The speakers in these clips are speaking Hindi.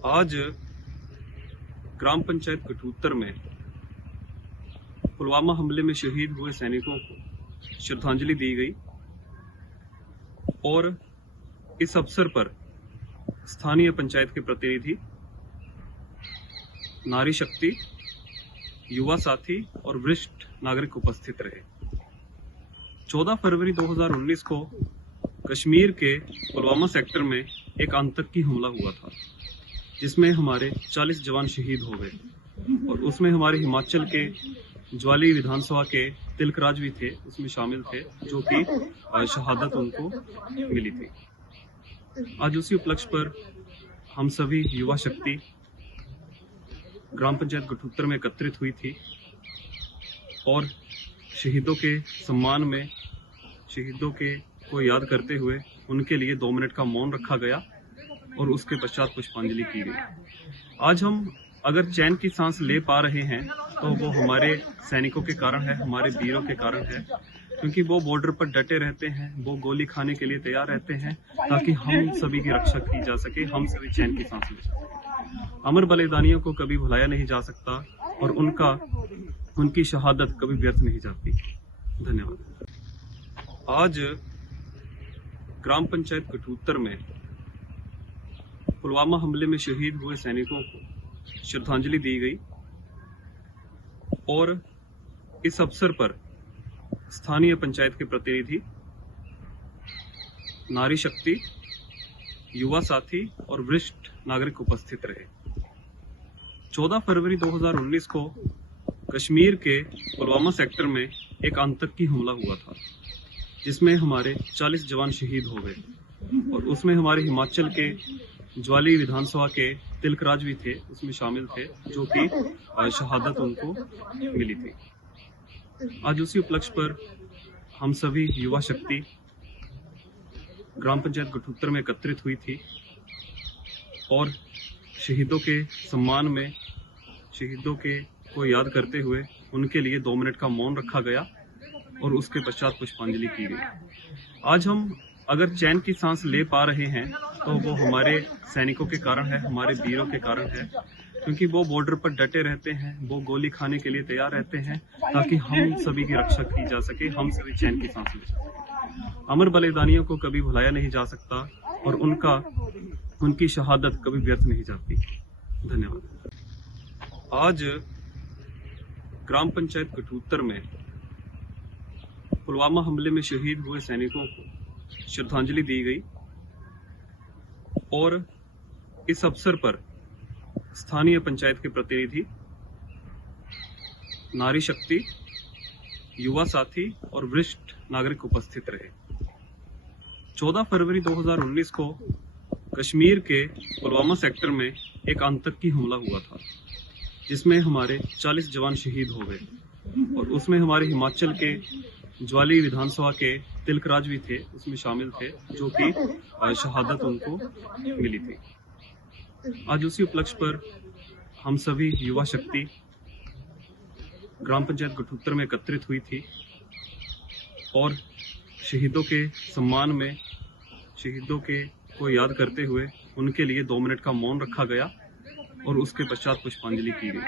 आज ग्राम पंचायत कठूतर में पुलवामा हमले में शहीद हुए सैनिकों को श्रद्धांजलि दी गई और इस अवसर पर स्थानीय पंचायत के प्रतिनिधि, नारी शक्ति, युवा साथी और वरिष्ठ नागरिक उपस्थित रहे। 14 फरवरी 2019 को कश्मीर के पुलवामा सेक्टर में एक आतंकी हमला हुआ था, जिसमें हमारे 40 जवान शहीद हो गए और उसमें हमारे हिमाचल के ज्वाली विधानसभा के तिलकराज भी थे, उसमें शामिल थे, जो कि शहादत उनको मिली थी। आज उसी उपलक्ष्य पर हम सभी युवा शक्ति ग्राम पंचायत कठूतर में एकत्रित हुई थी और शहीदों के सम्मान में, शहीदों के को याद करते हुए उनके लिए 2 मिनट का मौन रखा गया और उसके पश्चात पुष्पांजलि की गई। आज हम अगर चैन की सांस ले पा रहे हैं तो वो हमारे सैनिकों के कारण है, हमारे वीरों के कारण है, क्योंकि वो बॉर्डर पर डटे रहते हैं, वो गोली खाने के लिए तैयार रहते हैं ताकि हम सभी की रक्षा की जा सके, हम सभी चैन की सांस ले सकें। अमर बलिदानियों को कभी भुलाया नहीं जा सकता और उनकी शहादत कभी व्यर्थ नहीं जाती। धन्यवाद। आज ग्राम पंचायत कठूतर में पुलवामा हमले में शहीद हुए सैनिकों को श्रद्धांजलि दी गई और इस अवसर पर स्थानीय पंचायत के प्रतिनिधि, नारी शक्ति, युवा साथी और वरिष्ठ नागरिक उपस्थित रहे। 14 फरवरी 2019 को कश्मीर के पुलवामा सेक्टर में एक आतंकी हमला हुआ था, जिसमें हमारे 40 जवान शहीद हो गए और उसमें हमारे हिमाचल के ज्वाली विधानसभा के तिलकराज भी थे, उसमें शामिल थे, जो कि शहादत उनको मिली थी। आज उसी उपलक्ष्य पर हम सभी युवा शक्ति ग्राम पंचायत कठूतर में एकत्रित हुई थी और शहीदों के सम्मान में, शहीदों के को याद करते हुए उनके लिए 2 मिनट का मौन रखा गया और उसके पश्चात पुष्पांजलि की गई। आज हम अगर चैन की सांस ले पा रहे हैं तो वो हमारे सैनिकों के कारण है, हमारे वीरों के कारण है, क्योंकि वो बॉर्डर पर डटे रहते हैं, वो गोली खाने के लिए तैयार रहते हैं ताकि हम सभी की रक्षा की जा सके, हम सभी चैन की सांस ले सकें। अमर बलिदानियों को कभी भुलाया नहीं जा सकता और उनकी शहादत कभी व्यर्थ नहीं जाती। धन्यवाद। आज ग्राम पंचायत कठूतर में पुलवामा हमले में शहीद हुए सैनिकों को श्रद्धांजलि दी गई और इस अवसर पर स्थानीय पंचायत के प्रतिनिधि, नारी शक्ति, युवा साथी और वरिष्ठ नागरिक उपस्थित रहे। 14 फरवरी 2019 को कश्मीर के पुलवामा सेक्टर में एक आतंकी हमला हुआ था, जिसमें हमारे 40 जवान शहीद हो गए और उसमें हमारे हिमाचल के ज्वाली विधानसभा के तिलकराज भी थे, उसमें शामिल थे, जो कि शहादत उनको मिली थी। आज उसी उपलक्ष्य पर हम सभी युवा शक्ति ग्राम पंचायत कठूतर में एकत्रित हुई थी और शहीदों के सम्मान में, शहीदों के को याद करते हुए उनके लिए 2 मिनट का मौन रखा गया और उसके पश्चात पुष्पांजलि की गई।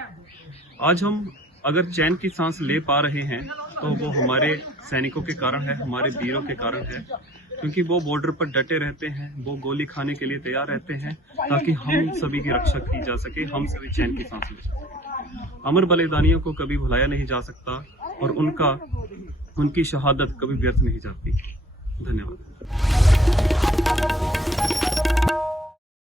आज हम अगर चैन की सांस ले पा रहे हैं तो वो हमारे सैनिकों के कारण है, हमारे वीरों के कारण है, क्योंकि वो बॉर्डर पर डटे रहते हैं, वो गोली खाने के लिए तैयार रहते हैं ताकि हम सभी की रक्षा की जा सके, हम सभी चैन की सांस ले सकें। अमर बलिदानियों को कभी भुलाया नहीं जा सकता और उनकी शहादत कभी व्यर्थ नहीं जाती। धन्यवाद।